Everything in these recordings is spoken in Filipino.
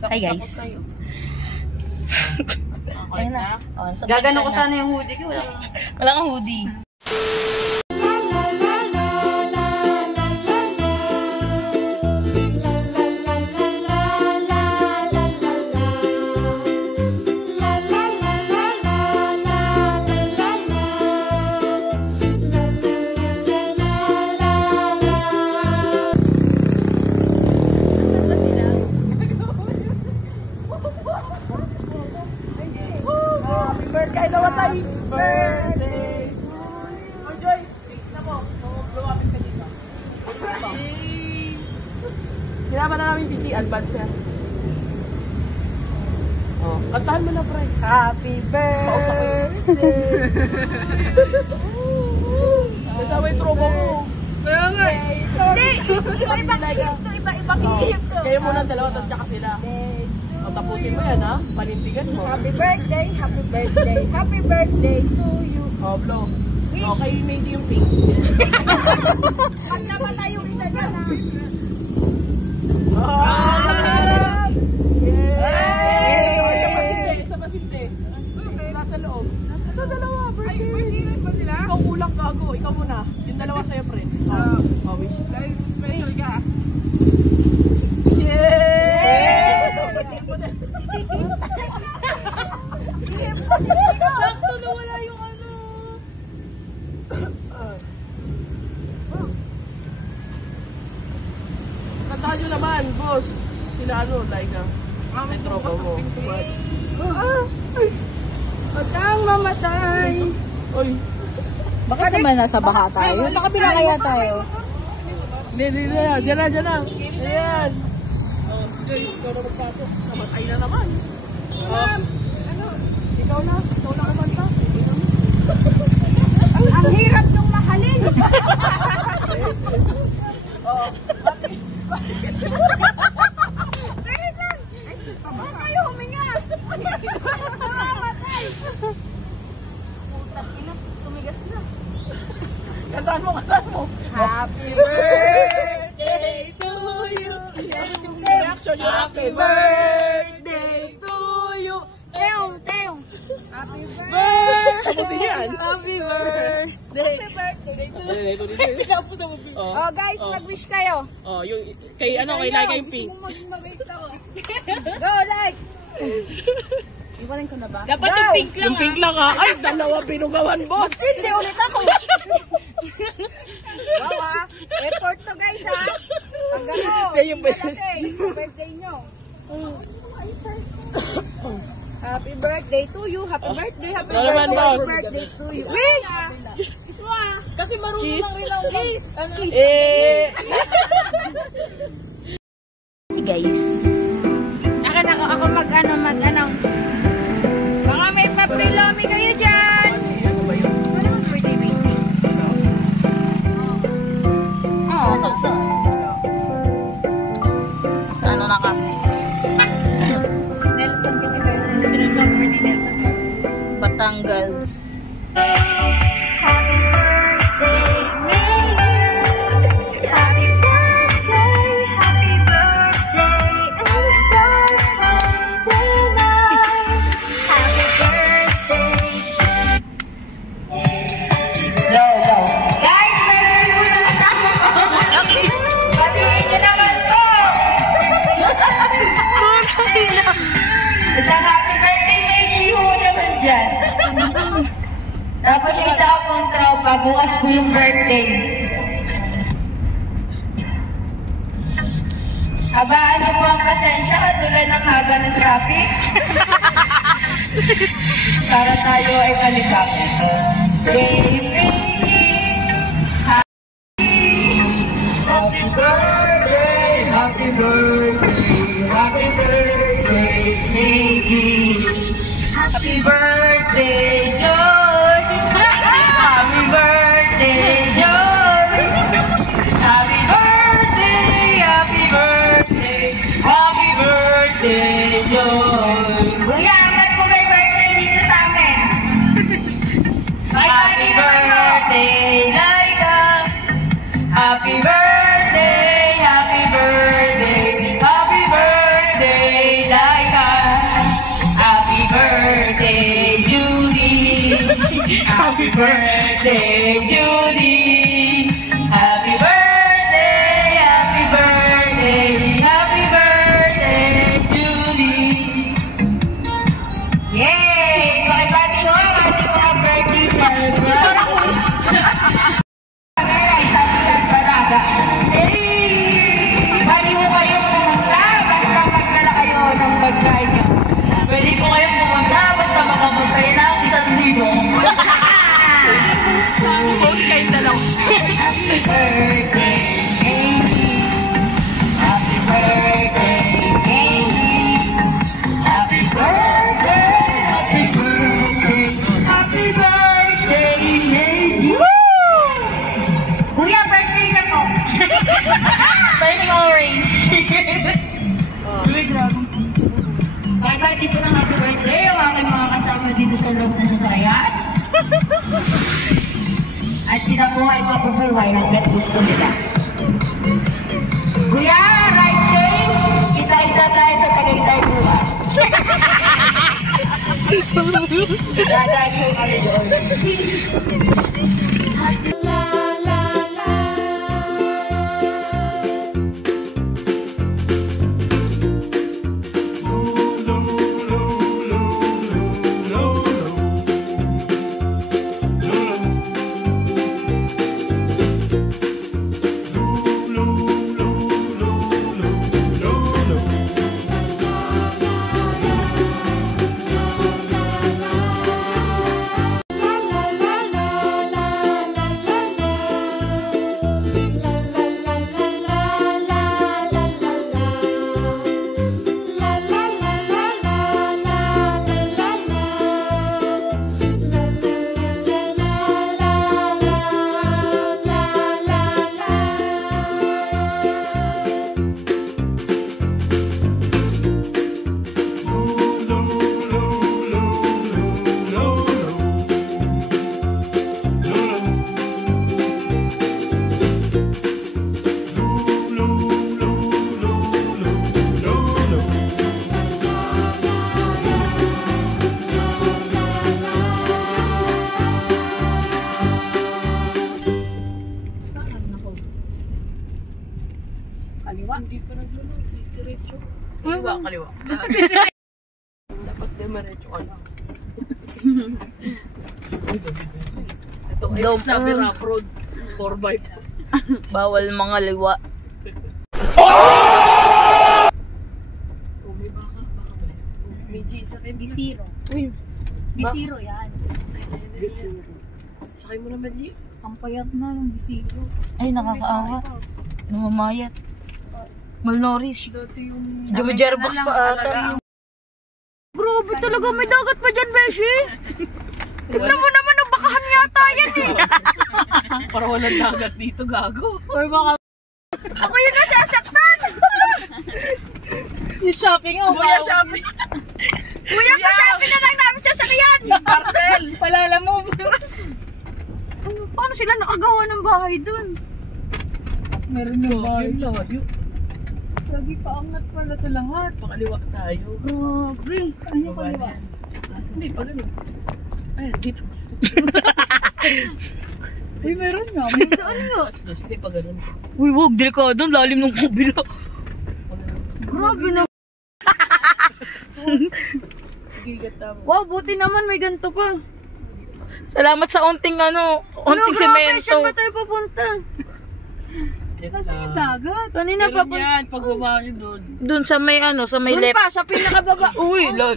Hi guys. Ayun na. Gagano ko sana yung hoodie ko. Wala kang hoodie. Birthday! Oh, Joyce! Na mo, lumapit ka dito. Sinama na namin si G. Advance yan. Oh, kantahan mo na, Fry. Happy birthday! Kasama yung trobo mo. Kaya nga. Hindi! Iba-iba kihip to. Kayo muna dalawa, tapos tsaka sila. Tapusin mo yan, ha? Panindigan mo. Happy birthday, happy birthday, happy birthday to you. Oh, blow. Okay, medyo yung pink. Pag namatay yung isa dyan, ha? Oh! Yay! Isa pa simple. Nasa loob. Ito, dalawa. Birthday. Ay, birthday rin ba nila? Ikaw kulang gago. Ikaw muna. Yung dalawa sa'yo, pre. Oh, wish. Guys, special ka. Yay! Sakto na wala yung ano. Kantaan nyo naman, boss. Sila ano, like may tropa mo. Huwag kang mamatay. Oy. Bakit naman nasa baha tayo? Sa kabila kaya tayo? Hindi na. Diyan na. Ayan. Oh, Joy, ikaw na magpasok. Namatay na naman. Ikaw na kumanta. Ang hirap nung mahalin. Oo. Sige lang. Huwag kayo huminga. Mamatay. Putas inas, tumigas na. Kantaan mo. Happy birthday to you. Reaction yun. Happy birthday to you. Teong. Happy birthday. Tapusin yan. Happy birthday. Happy birthday to you. Tinapos na mo. Oh guys, mag-wish kayo. Oh, yung kay Laika yung pink. Go, likes. Iwanan ko na ba? Dapat yung pink lang. Yung pink lang ha. Ay, dalawa pinugawan, boss. Hindi ulit ako. Wow ha. Report to guys ha. Pag ano, kasi sa birthday nyo. Happy birthday to you. Happy birthday to you. Wish! Kiss mo ha. Kasi marunong lang rin ako. Please. Kiss. Hey guys. Ako mag-announce. Baka may paprilomi kayo dyan. Ano ba yun? Ano naman birthday baby? Oo, sausa. Sa ano na kami? Nelson kasi kayo. Sinunod ko birthday Nelson. Batangas. Isang happy birthday baby ho naman dyan. Tapos isa akong tropa, bukas po yung birthday. Habaan niyo po ang pasensya katulad ng haba ng traffic. Para tayo ay kaligapin. Happy birthday, happy birthday, happy birthday, baby. Happy birthday, Joyce. Happy birthday, Joyce. Happy birthday, happy birthday, happy birthday, Joyce. Kuya, ba't po may birthday dito sa amin? Happy birthday, Laika. Happy birthday, happy birthday, happy birthday, birthday, Judy. Happy birthday, happy birthday, happy birthday, Judy. Yay! Bati ko ang birthday celebrant. Bali mo kayong pumunta, basta magdala kayo ng pagkain nyo. Pwede po kayong pumunta, basta makabot kayo ng 1,000. Post kayo dalaw. Happy birthday, Amy. Happy birthday, Amy. Happy birthday, happy birthday, happy birthday, Amy. Woo! Kuya, birthday na po. Burning orange. Bye-bye dito ng happy birthday ang aking mga kasama dito sa loob na sasakyan. At sila po ay mapubuhay hanggat gusto nila. Kuya, right safe. Kita-kita tayo sa Tagaytay bukas. Dadaan po kami doon. Kaliwa. Dapat demaretso ka lang. Ito ay sabi rough road 4x4. Bawal mga liwa. May baka ba? May G sa akin. B0. Uy, B0 yan. B0. Sakay mo naman, G. Ang payat na ng B0. Ay, nakakaawa. Namamayat. Malnourished. Dati yung... Dumijerbox pa ata. Grabe talaga, may dagat pa dyan, Beshi. Tignan mo naman, ang bakahan yata yan eh. Para walang dagat dito, gago. Or baka... Ako yun nasasaktan. Yung shopping ang Kuya, sabi. Kuya, pa-shopping na lang namin sasakyan. Parcel. Palala mo. Paano sila nakagawa ng bahay dun? Meron yung bahay. Layo. Lagi paangat pala ito lahat. Pakaliwa tayo. Grabe. Ano yung kaliwa? Hindi, pa ganun. Ay, dito. Uy, meron nga. Saan nga? Hindi, pa ganun. Uy, wag. Delikado. Lalim ng kabila. Grabe na. Sige, gata mo. Wow, buti naman may ganito pa. Salamat sa unting unting semento. Saan ba tayo papunta? Nasaan yung dagat? Kanina Meron papunta. yan, pagbaba nyo doon. Doon sa may sa may Doon left. pa, sa pinakababa. Uy, lag.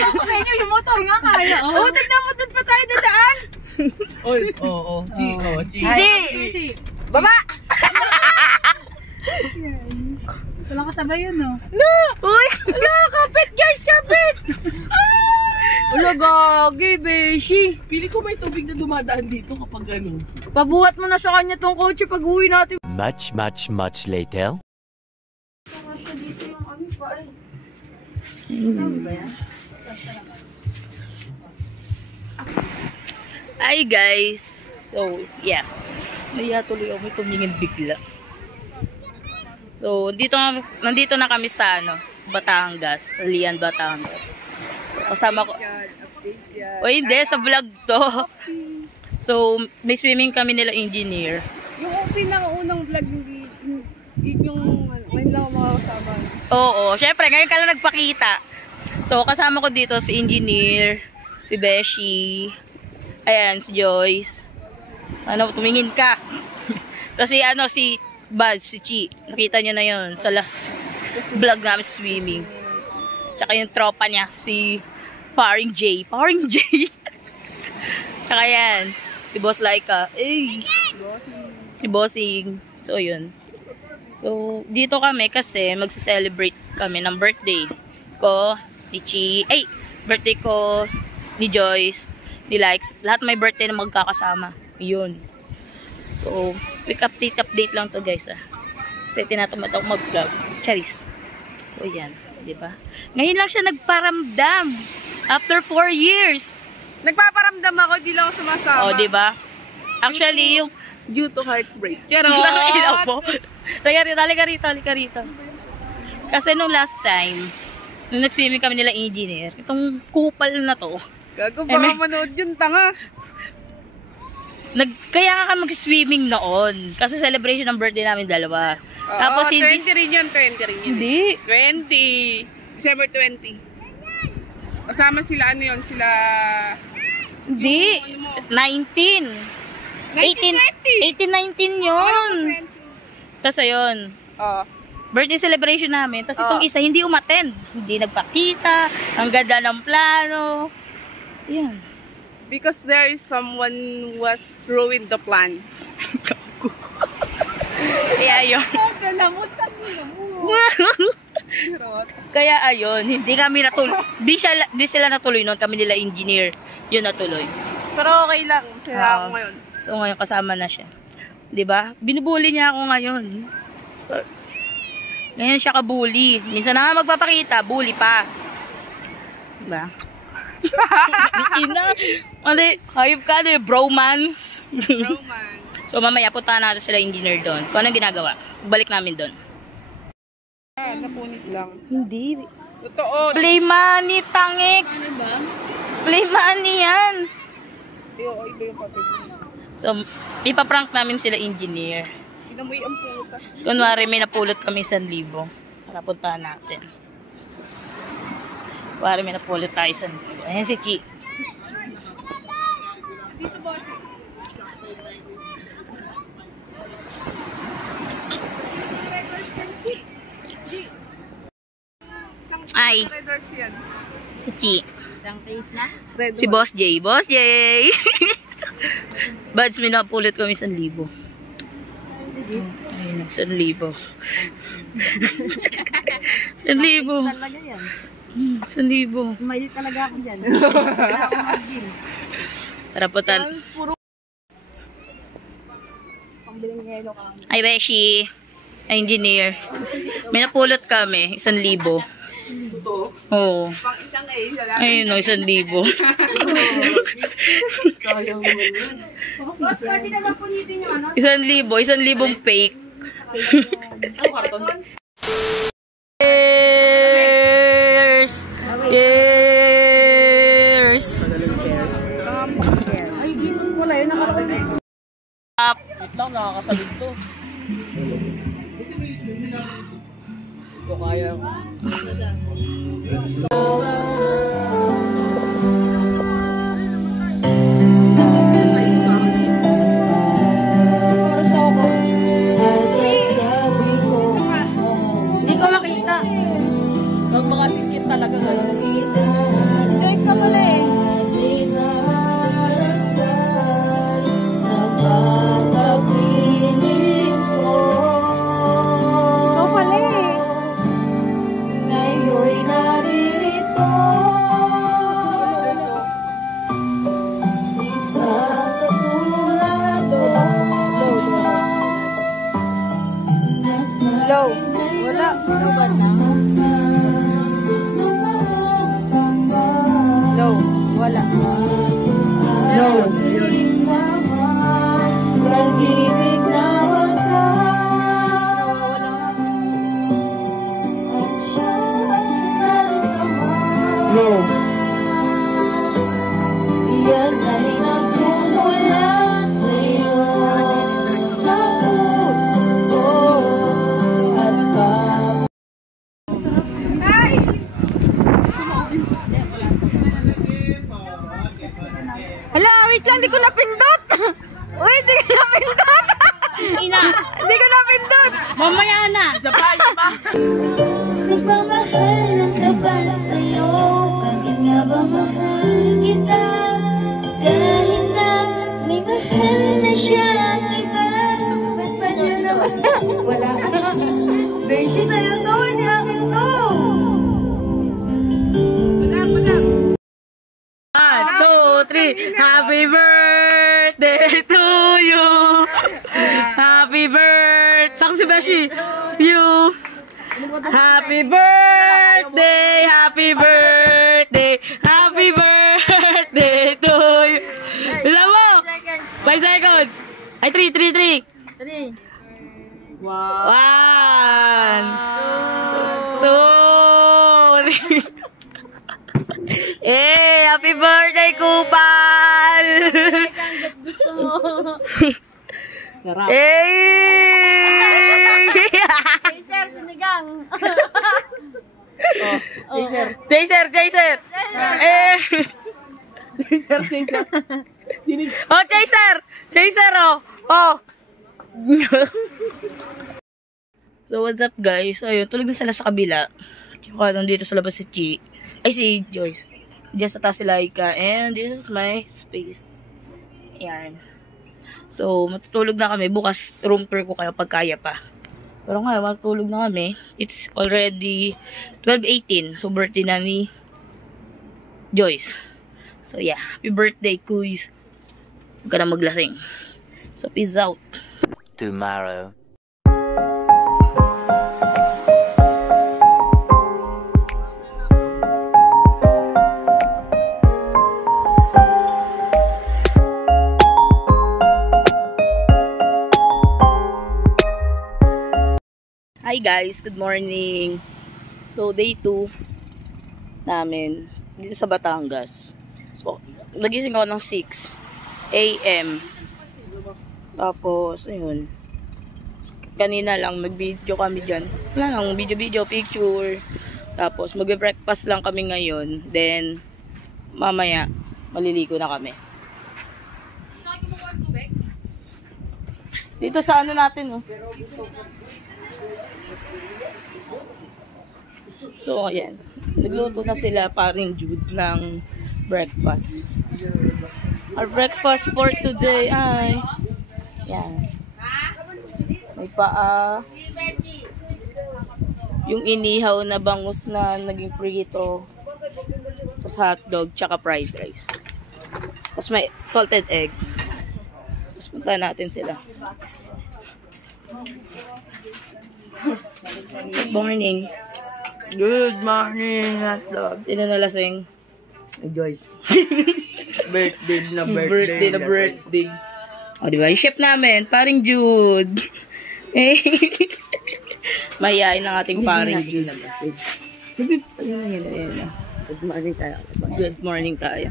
Ako sa inyo, yung motor nga kaya. Oh, tignan mo, doon pa tayo dadaan. Oy, oo. G. G. Baba! Walang kasabay yun, no? No! Uy! Wala, kapit guys, kapit! Wala, gagi, beshi. Pili ko may tubig na dumadaan dito kapag ano. Pabuhat mo na sa kanya tong kotse pag uwi natin. Much later. Hi guys. So, yeah. Naya tuloy ako tumingin bigla. So, nandito na kami sa Batangas, Lian, Batangas. So, Kasama ko. Update yan. O hindi, sa vlog to. So, may swimming kami nila engineer. Yung pinakaunang vlog, yung ngayon lang ako makakasama. Oo, syempre, ngayon ka lang nagpakita. So, kasama ko dito si engineer, si Beshi, ayan, si Joyce. Ano, tumingin ka. Kasi si Baz, si Chi. Nakita nyo na yun sa last vlog namin swimming. Tsaka yung tropa niya, si Paring J. Paring J. Tsaka yan, si Boss Laika. Si Bossing. So, yun. So, dito kami kasi magsa-celebrate kami ng birthday ko, ni Chi. Birthday ko, ni Joyce, ni Likes. Lahat may birthday na magkakasama. Yun. So, quick update lang to guys Kasi tinatamad ako mag-vlog. Charis. So, yan. Diba? Ngayon lang siya nagparamdam. After 4 years. Nagpaparamdam ako, di lang ako sumasama. O, diba? Actually, yung Due to heartbreak. Pero, nakailaw po. Halika rito. Kasi nung last time, nung nag-swimming kami nila engineer, itong kupal na to. gago baka manood yun, tanga. Kaya nga kami mag-swimming noon. Kasi celebration ng birthday namin dalawa. Tapos hindi... 20 rin yun. Hindi. 20. December 20. Kasama sila, sila... Hindi. 19. 18, 19 yun. Tapos ayun. Birthday celebration namin. Tapos itong isa, hindi umattend. Hindi nagpakita. Ang ganda ng plano. Yan. Because there is someone who was ruined the plan. Kaya yun. Kaya ayun, hindi kami natuloy. Di sila natuloy noon. Kami nila engineer. Yun natuloy. Pero okay lang. Sira ako ngayon. So ngayon kasama na siya. 'Di ba? Binubuli niya ako ngayon. Ngayon siya kabuli. Minsan na nga magpapakita, bully pa. 'Di ba? Ina. Hayop ka na, bromance. So mamaya puntahan natin sila engineer doon. Kung anong ginagawa? Balik namin doon. Napunit lang. Hindi. Totoo. Play money, tangik. Ano ba? Play money yan. Iba yung papel. So, ipaprank namin sila engineer. Pinamoy ang puta. Kunwari may napulot kami 1,000. Para puntahan natin. Kunwari may napulot tayo 1,000. Ayan si Chi. Ay. Si Chi. Si Boss J. Boss J! Buds, may napulot kami 1,000. Ayun, 1,000. 1,000. 1,000. Smile talaga ako dyan. Para putan. Ay, Beshi. Engineer. May napulot kami. 1,000. Oo. Pang isang A. Ayun, 1,000. Boss, pwede naman punitin yung 1,000 fake. Cheers! Ay, dito wala yun. Nakarating. Wait lang, nakakasalit to. Ito kaya. Hindi ko makita. Pag mga singkit talaga gano'n. Joyce na pala eh. Low. Wala. Low. Wala. Low. Pag-ibig na wakas. Low. pindot! Mamaya na. Isa pa, isa pa. Nagmamahal ng tapat sa'yo, bakit nga ba mahal kita? Kahit na may mahal na siya ang iba, ba't ba niya naman? Wala. Beshi, sa'yo to, hindi akin to. Madam, madam. 1, 2, 3. Happy birthday to you. Happy birthday. Saan si Beshi? You. Happy birthday. Happy birthday. Happy birthday to you. Bila mo? 5 seconds. Ay, 3. 1, 2, 3. Eh, happy birthday, Kupal! Sarap. Eh! Sir, sinigang. Chaser! Eh! Chaser. Oh, Chaser, oh! Oh! So, what's up, guys? Ayun, tulog na sila sa kabila. Tsaka nandito sa labas si Chi. Ay, si Joyce. Diyan sa taas si Laika. And this is my space. Ayan. So, matutulog na kami. Bukas, room tour ko kayo pag kaya pa. Pero ngayon, matutulog na kami. It's already 12:18. So, birthday na ni Joyce. So, yeah. Happy birthday, Kuys. Huwag ka na maglasing. So, peace out. Tomorrow. Hi guys, good morning. So day 2 namin dito sa Batangas. So nagising ako ng 6 AM. Tapos ayun. Kanina lang nag-video kami diyan. Wala lang video, picture. Tapos magbe-breakfast lang kami ngayon. Then mamaya maliligo na kami. Dito sa ano natin, oh. So, ayan. Nagluto na sila paring Jude ng breakfast. Our breakfast for today ay yan. May paa. Yung inihaw na bangus na naging prito. Tapos hotdog, tsaka fried rice. Tapos may salted egg. Tapos punta natin sila. Good morning. Good morning, hotdog. Sino nalasing? Joyce. birthday na birthday. O, diba? Yung chef namin, paring Jude. Eh, mayayain ang ating paring Jude. Good morning tayo. Good morning tayo.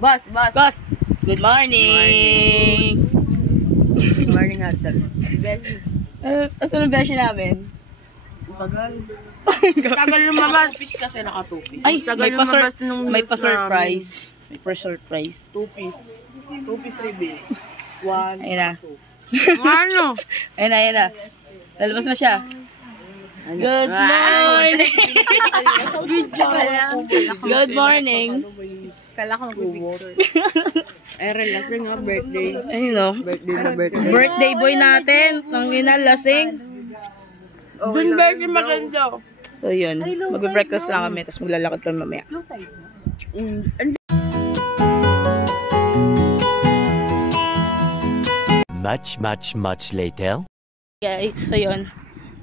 Boss. Good morning. Good morning, hotdog. Asan ang beshi namin? Tagal lumabas. Two-piece kasi naka-two-piece. Ay, Tagal lumabas nung may pa-surprise. May pa-surprise. Two-piece. Two-piece ribeye. 1, Ayun na. 2. Ano? Ayun na. Lalabas na siya. Good morning! Good morning! Kala ko mag-picture. Ay, relasyon nga, birthday. Ayun o. Birthday na birthday. Birthday boy natin. Ang lasing. Dun ba si maganda? So yun. Magbe-breakfast lang kami. Tapos maglalakad kami mamaya. Much later. Guys, so yun.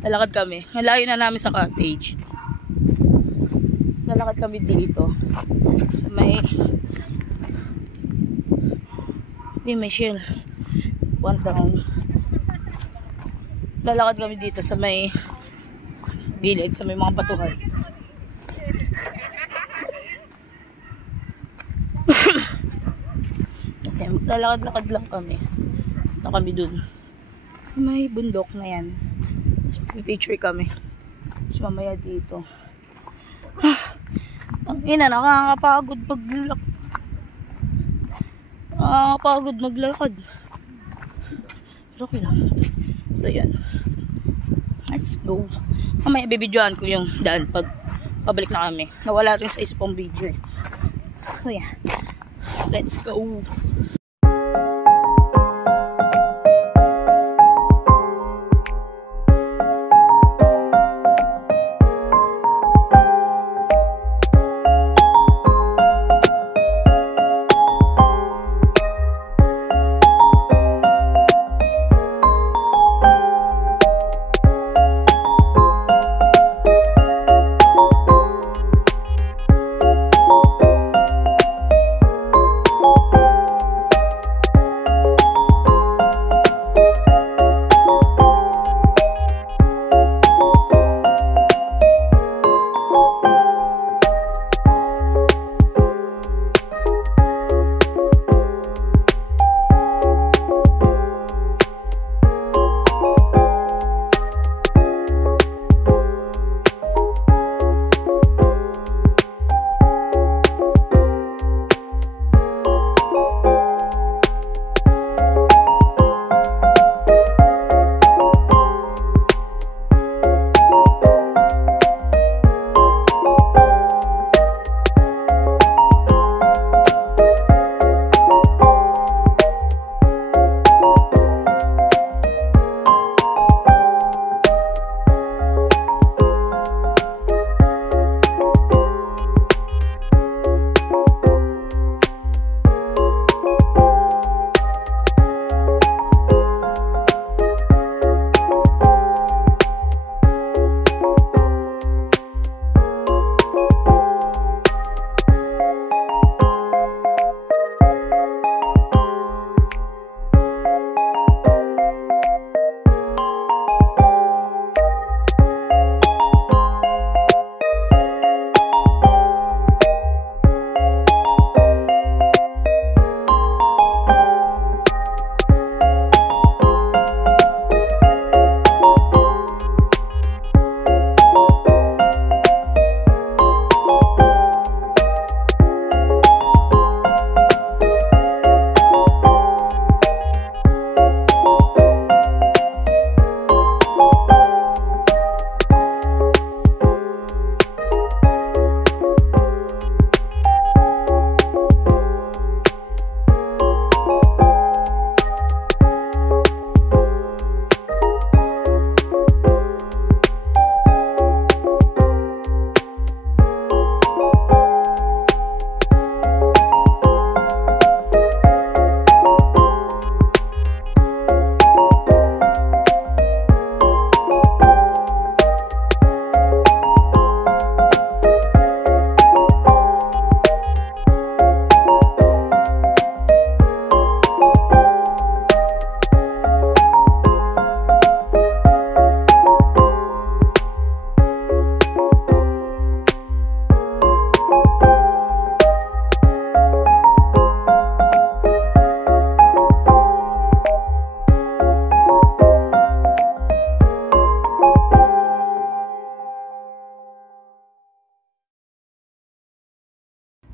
Lalakad kami. Nalayo na namin sa cottage. Lalakad kami dito. Sa may... Hindi, may shell. One down. Lalakad kami dito sa may gilid, sa may mga batuhan. Kasi maglalakad-lakad lang kami. Na kami dun. Sa may bundok na yan. Tapos pipicture kami. Tapos mamaya dito. Ang ina, nakakapagod maglakad. Pero okay lang. So, yan. Let's go. Mamaya, bibidyoan ko yung daan pag pabalik na kami. Nawala rin sa isip kong video eh. So, yan. Let's go.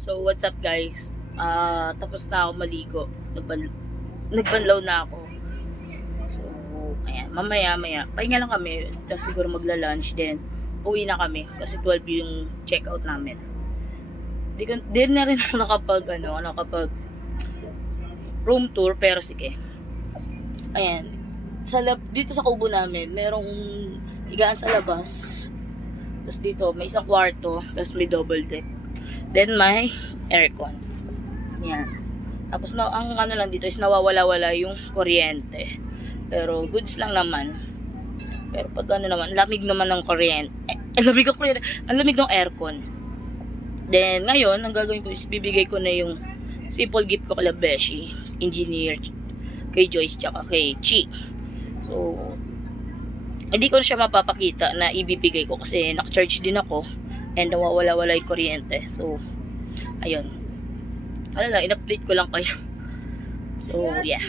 So, what's up guys? Tapos na ako maligo. Nagbanlaw na ako. So, ayan. Mamaya. Pahinga lang kami. Tapos siguro magla-lunch. Then, uwi na kami. Kasi 12 yung check-out namin. Di na rin ako nakapag room tour. Pero sige. Ayan. Dito sa kubo namin, merong higaan sa labas. Tapos dito, may isang kwarto. Tapos may double deck. Then may aircon. Yan. Tapos ang lang dito is nawawala-wala yung kuryente. Pero goods lang naman. Pero pag naman, lamig naman ng kuryente. Ang lamig ng aircon. Then ngayon, ang gagawin ko is bibigay ko na yung simple gift ko kala Beshi, engineer, kay Joyce, tsaka kay Chi. So, hindi ko na siya mapapakita na ibibigay ko kasi naka-charge din ako. And nawawala-wala yung kuryente. So, ayun. Ano lang, in-update ko lang kayo. So, yeah.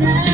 na